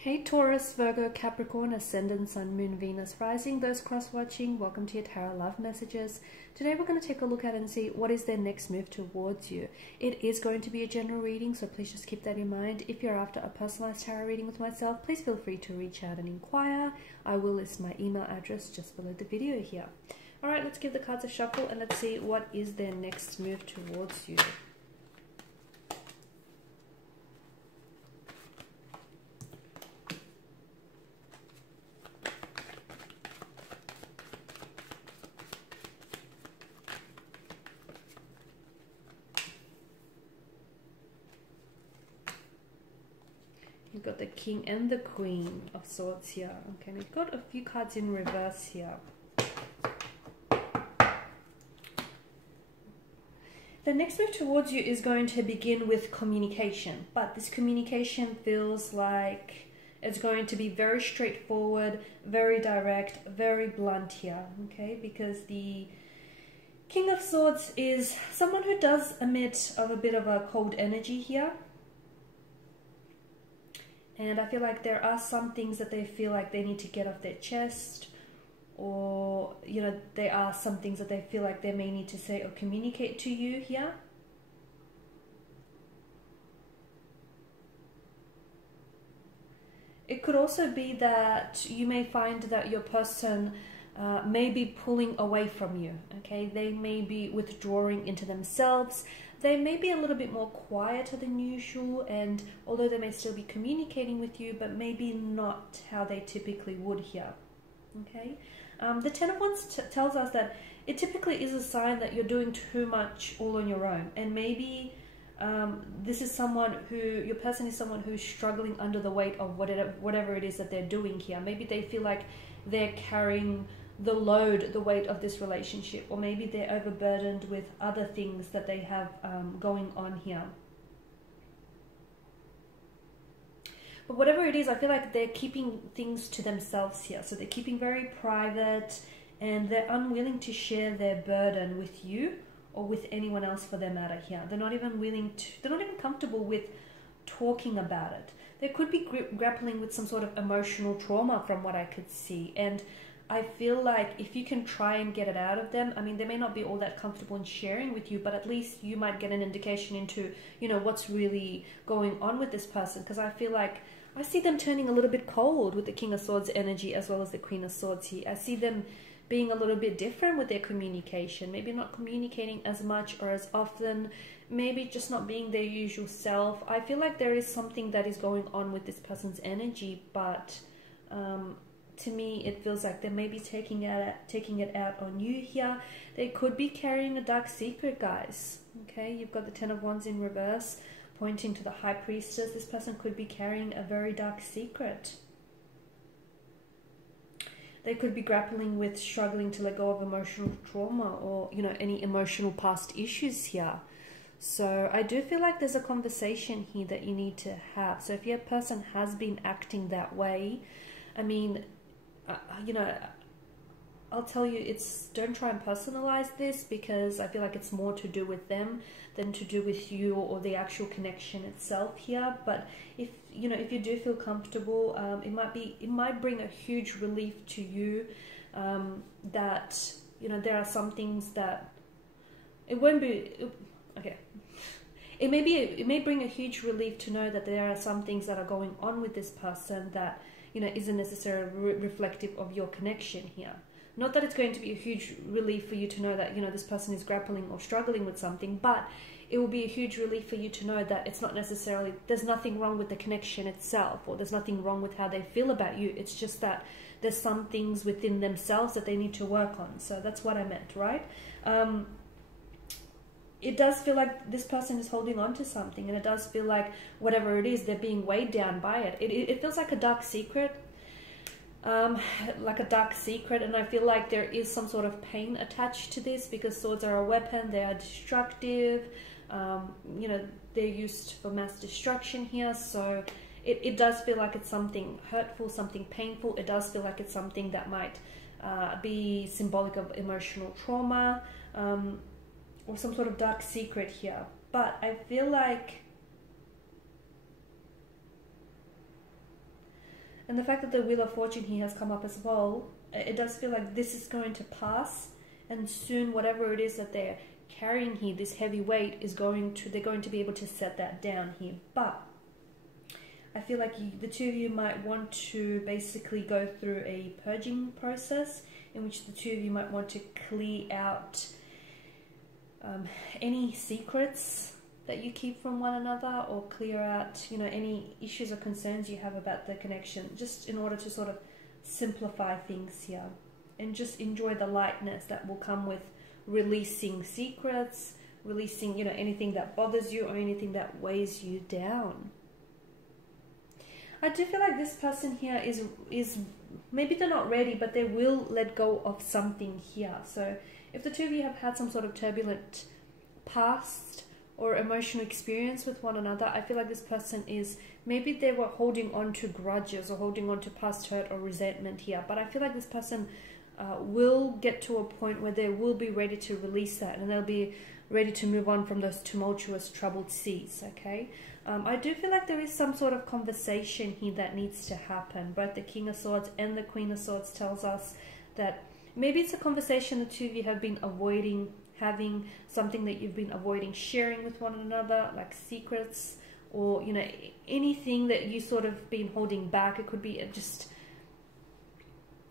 Hey Taurus, Virgo, Capricorn, Ascendant, Sun, Moon, Venus, Rising, those cross-watching, welcome to your Tarot Love Messages. Today we're going to take a look at and see what is their next move towards you. It is going to be a general reading, so please just keep that in mind. If you're after a personalized tarot reading with myself, please feel free to reach out and inquire. I will list my email address just below the video here. Alright, let's give the cards a shuffle and let's see what is their next move towards you. You've got the King and the Queen of Swords here. Okay, we've got a few cards in reverse here. The next move towards you is going to begin with communication, but this communication feels like it's going to be very straightforward, very direct, very blunt here, okay? Because the King of Swords is someone who does emit of a bit of a cold energy here. And I feel like there are some things that they feel like they need to get off their chest, or, you know, there are some things that they feel like they may need to say or communicate to you here. It could also be that you may find that your person may be pulling away from you, okay? They may be withdrawing into themselves. They may be a little bit more quieter than usual, and although they may still be communicating with you, but maybe not how they typically would here, okay? The Ten of Wands tells us that it typically is a sign that you're doing too much all on your own, and maybe this is someone who, your person is someone who's struggling under the weight of whatever it is that they're doing here. Maybe they feel like they're carrying the load, the weight of this relationship, or maybe they're overburdened with other things that they have going on here. But whatever it is, I feel like they're keeping things to themselves here. So they're keeping very private, and they're unwilling to share their burden with you or with anyone else for their matter here. They're not even willing to, they're not even comfortable with talking about it. They could be grappling with some sort of emotional trauma from what I could see, and I feel like if you can try and get it out of them, I mean, they may not be all that comfortable in sharing with you, but at least you might get an indication into, you know, what's really going on with this person. Because I feel like I see them turning a little bit cold with the King of Swords energy as well as the Queen of Swords here. I see them being a little bit different with their communication, maybe not communicating as much or as often, maybe just not being their usual self. I feel like there is something that is going on with this person's energy, but to me, it feels like they may be taking it out on you here. They could be carrying a dark secret, guys. Okay, you've got the Ten of Wands in reverse, pointing to the High Priestess. This person could be carrying a very dark secret. They could be grappling with struggling to let go of emotional trauma, or, you know, any emotional past issues here. So I do feel like there's a conversation here that you need to have. So if your person has been acting that way, I mean, you know, I'll tell you, don't try and personalize this, because I feel like it's more to do with them than to do with you or the actual connection itself here. But if, you know, if you do feel comfortable, it might bring a huge relief to you, that, you know, there are some things that it won't be, okay. It may bring a huge relief to know that there are some things that are going on with this person that, you know, isn't necessarily reflective of your connection here. Not that it's going to be a huge relief for you to know that, you know, this person is grappling or struggling with something, but it will be a huge relief for you to know that it's not necessarily, there's nothing wrong with the connection itself, or there's nothing wrong with how they feel about you. It's just that there's some things within themselves that they need to work on. So that's what I meant, right? It does feel like this person is holding on to something, and it does feel like whatever it is, they're being weighed down by it. It feels like a dark secret, and I feel like there is some sort of pain attached to this, because swords are a weapon, they are destructive, you know, they're used for mass destruction here. So it does feel like it's something hurtful, something painful. It does feel like it's something that might be symbolic of emotional trauma, or some sort of dark secret here. But I feel like And the fact that the Wheel of Fortune here has come up as well, it does feel like this is going to pass, and soon whatever it is that they're carrying here, this heavy weight, they're going to be able to set that down here. But I feel like the two of you might want to basically go through a purging process in which the two of you might want to clear out any secrets that you keep from one another, or clear out, you know, any issues or concerns you have about the connection, just in order to sort of simplify things here and just enjoy the lightness that will come with releasing secrets, releasing, you know, anything that bothers you or anything that weighs you down. I do feel like this person here is maybe they're not ready, but they will let go of something here. So if the two of you have had some sort of turbulent past or emotional experience with one another, I feel like this person maybe they were holding on to grudges or holding on to past hurt or resentment here, but I feel like this person will get to a point where they will be ready to release that, and they'll be ready to move on from those tumultuous, troubled seas, okay? I do feel like there is some sort of conversation here that needs to happen. Both the King of Swords and the Queen of Swords tells us that maybe it's a conversation the two of you have been avoiding having, something that you've been avoiding sharing with one another, like secrets, or, you know, anything that you sort of been holding back. It could be just,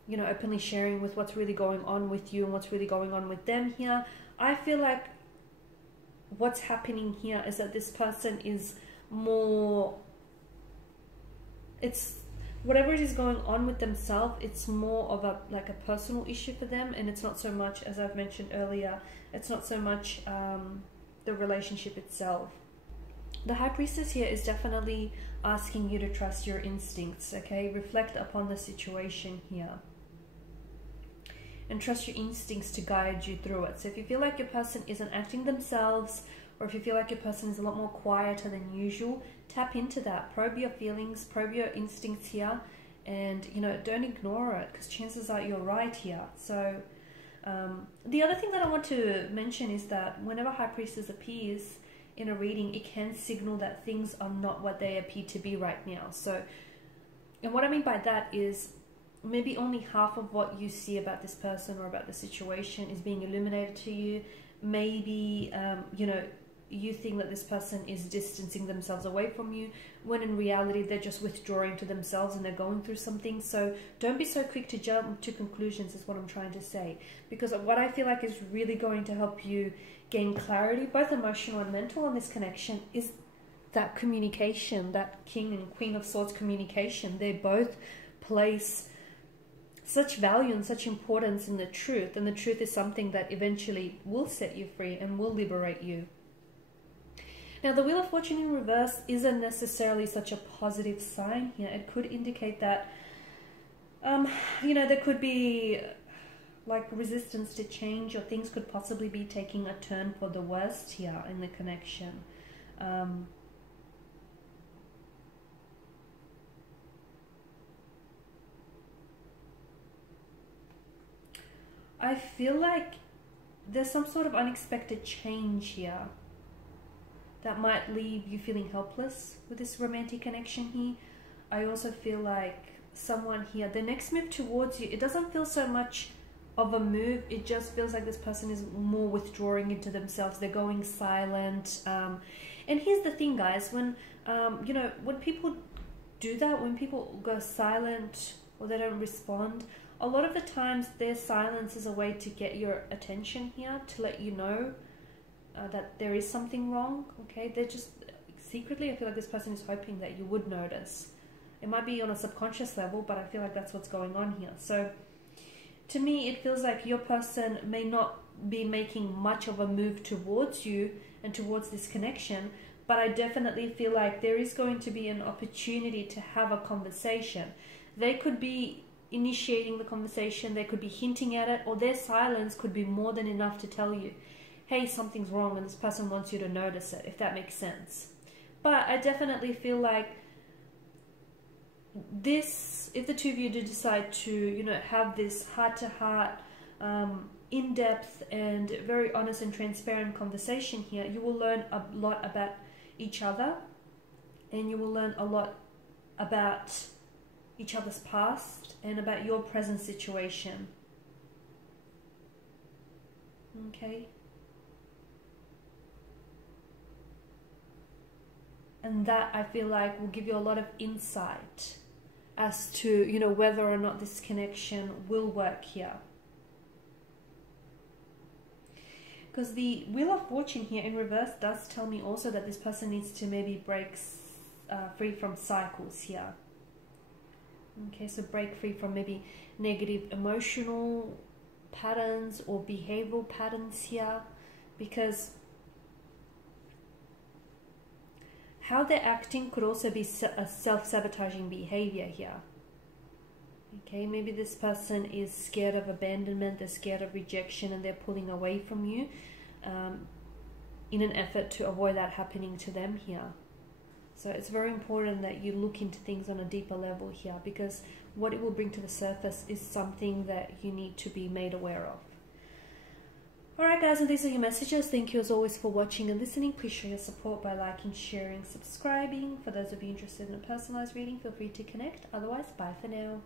you know, openly sharing with what's really going on with you and what's really going on with them here. I feel like what's happening here is that this person is more, it's whatever it is going on with themselves, it's more of a personal issue for them, and it's not so much, as I've mentioned earlier, it's not so much the relationship itself. The High Priestess here is definitely asking you to trust your instincts, okay? Reflect upon the situation here and trust your instincts to guide you through it. So if you feel like your person isn't acting themselves, or if you feel like your person is a lot more quieter than usual, tap into that. Probe your feelings, probe your instincts here, and, you know, don't ignore it, because chances are you're right here. So the other thing that I want to mention is that whenever High Priestess appears in a reading, it can signal that things are not what they appear to be right now. So, and what I mean by that is maybe only half of what you see about this person or about the situation is being illuminated to you. Maybe, you know, you think that this person is distancing themselves away from you, when in reality they're just withdrawing to themselves and they're going through something. So don't be so quick to jump to conclusions, is what I'm trying to say. Because what I feel like is really going to help you gain clarity, both emotional and mental, on this connection is that communication, that King and Queen of Swords communication. They both place such value and such importance in the truth, and the truth is something that eventually will set you free and will liberate you. Now, the Wheel of Fortune in reverse isn't necessarily such a positive sign here. It could indicate that, you know, there could be like resistance to change, or things could possibly be taking a turn for the worst here in the connection. I feel like there's some sort of unexpected change here that might leave you feeling helpless with this romantic connection here. I also feel like someone here, the next move towards you, it doesn't feel so much of a move, it just feels like this person is more withdrawing into themselves. They're going silent. And here's the thing, guys, when you know, when people do that, when people go silent or they don't respond, a lot of the times their silence is a way to get your attention here, to let you know that there is something wrong, okay? They're just secretly, I feel like this person is hoping that you would notice. It might be on a subconscious level, but I feel like that's what's going on here. So to me, it feels like your person may not be making much of a move towards you and towards this connection, but I definitely feel like there is going to be an opportunity to have a conversation. They could be initiating the conversation, they could be hinting at it, or their silence could be more than enough to tell you, hey, something's wrong, and this person wants you to notice it, if that makes sense. But I definitely feel like this, if the two of you do decide to, you know, have this heart-to-heart, in-depth and very honest and transparent conversation here, you will learn a lot about each other, and you will learn a lot about each other's past and about your present situation. Okay. And that, I feel like, will give you a lot of insight as to, you know, whether or not this connection will work here. Because the Wheel of Fortune here in reverse does tell me also that this person needs to maybe break free from cycles here. Okay, so break free from maybe negative emotional patterns or behavioral patterns here, because how they're acting could also be a self-sabotaging behavior here. Okay, maybe this person is scared of abandonment, they're scared of rejection, and they're pulling away from you in an effort to avoid that happening to them here. So it's very important that you look into things on a deeper level here, because what it will bring to the surface is something that you need to be made aware of. Alright guys, and these are your messages. Thank you as always for watching and listening. Please show your support by liking, sharing, subscribing. For those of you interested in a personalized reading, feel free to connect. Otherwise, bye for now.